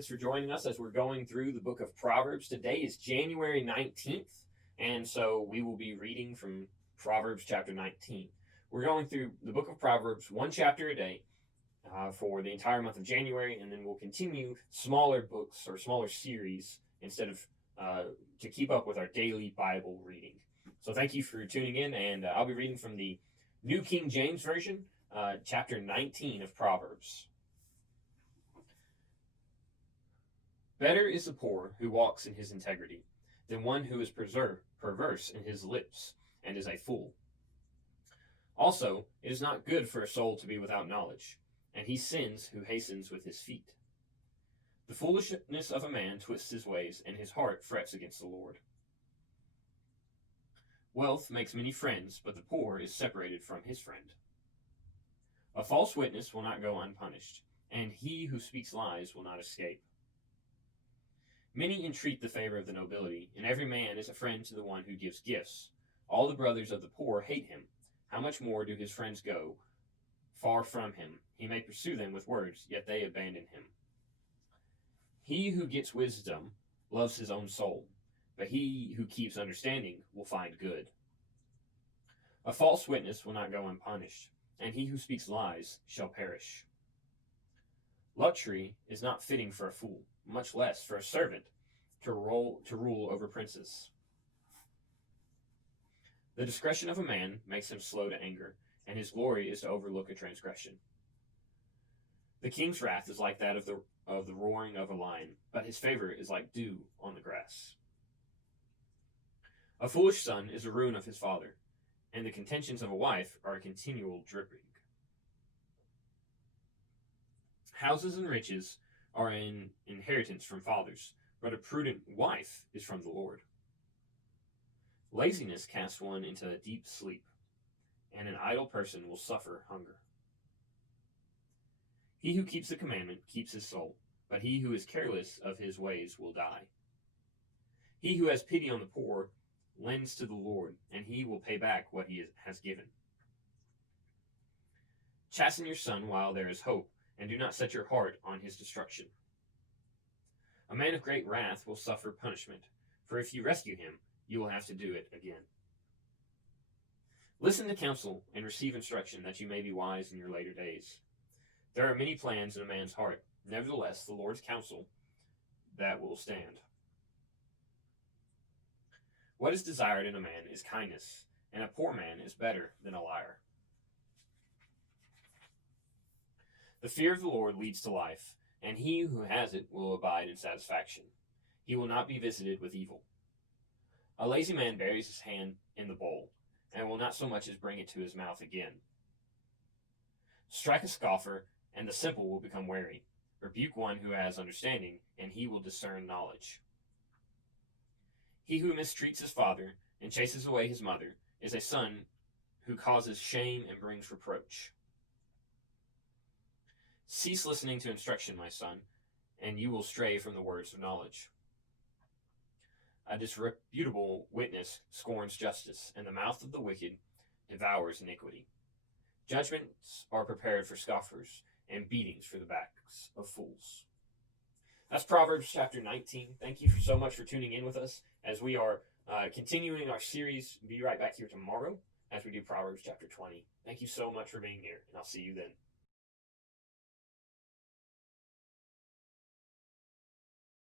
Thanks for joining us as we're going through the book of Proverbs. Today is January 19th, and so we will be reading from Proverbs chapter 19. We're going through the book of Proverbs, one chapter a day, for the entire month of January, and then we'll continue smaller books or smaller series instead of to keep up with our daily Bible reading. So thank you for tuning in, and I'll be reading from the New King James Version, chapter 19 of Proverbs. Better is the poor who walks in his integrity than one who is perverse in his lips and is a fool. Also, it is not good for a soul to be without knowledge, and he sins who hastens with his feet. The foolishness of a man twists his ways, and his heart frets against the Lord. Wealth makes many friends, but the poor is separated from his friend. A false witness will not go unpunished, and he who speaks lies will not escape. Many entreat the favor of the nobility, and every man is a friend to the one who gives gifts. All the brothers of the poor hate him. How much more do his friends go far from him? He may pursue them with words, yet they abandon him. He who gets wisdom loves his own soul, but he who keeps understanding will find good. A false witness will not go unpunished, and he who speaks lies shall perish. Luxury is not fitting for a fool, much less for a servant to rule over princes. The discretion of a man makes him slow to anger, and his glory is to overlook a transgression. The king's wrath is like that of the roaring of a lion, but his favor is like dew on the grass. A foolish son is a ruin of his father, and the contentions of a wife are a continual dripping. Houses and riches are an inheritance from fathers, but a prudent wife is from the Lord. Laziness casts one into a deep sleep, and an idle person will suffer hunger. He who keeps the commandment keeps his soul, but he who is careless of his ways will die. He who has pity on the poor lends to the Lord, and he will pay back what he has given. Chasten your son while there is hope, and do not set your heart on his destruction. A man of great wrath will suffer punishment, for if you rescue him, you will have to do it again. Listen to counsel and receive instruction, that you may be wise in your later days. There are many plans in a man's heart, nevertheless the Lord's counsel that will stand. What is desired in a man is kindness, and a poor man is better than a liar. The fear of the Lord leads to life, and he who has it will abide in satisfaction. He will not be visited with evil. A lazy man buries his hand in the bowl, and will not so much as bring it to his mouth again. Strike a scoffer, and the simple will become wary. Rebuke one who has understanding, and he will discern knowledge. He who mistreats his father and chases away his mother is a son who causes shame and brings reproach. Cease listening to instruction, my son, and you will stray from the words of knowledge. A disreputable witness scorns justice, and the mouth of the wicked devours iniquity. Judgments are prepared for scoffers, and beatings for the backs of fools. That's Proverbs chapter 19. Thank you so much for tuning in with us as we are continuing our series. Be right back here tomorrow as we do Proverbs chapter 20. Thank you so much for being here, and I'll see you then.